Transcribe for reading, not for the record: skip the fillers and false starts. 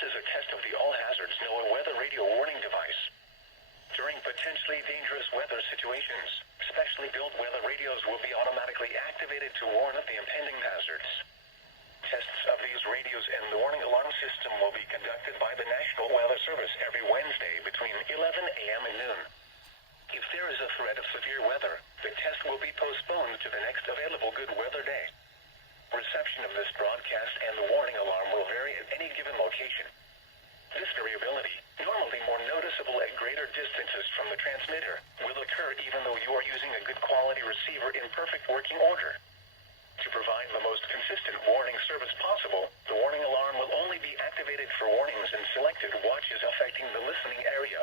is a test of the All Hazards NOAA weather radio warning device. During potentially dangerous weather situations, specially built weather radios will be automatically activated to warn of the impending hazards. Tests of these radios and the warning alarm system will be conducted by the National Weather Service every Wednesday between 11 a.m. and noon. If there is a threat of severe weather, the test will be postponed to the next available good weather day. Reception of this broadcast and the warning alarm will vary at any given location. This variability, normally more noticeable at greater distances from the transmitter, will occur even though you are using a good quality receiver in perfect working order. To provide the most consistent warning service possible, the warning alarm will only be activated for warnings in selected watches affecting the listening area.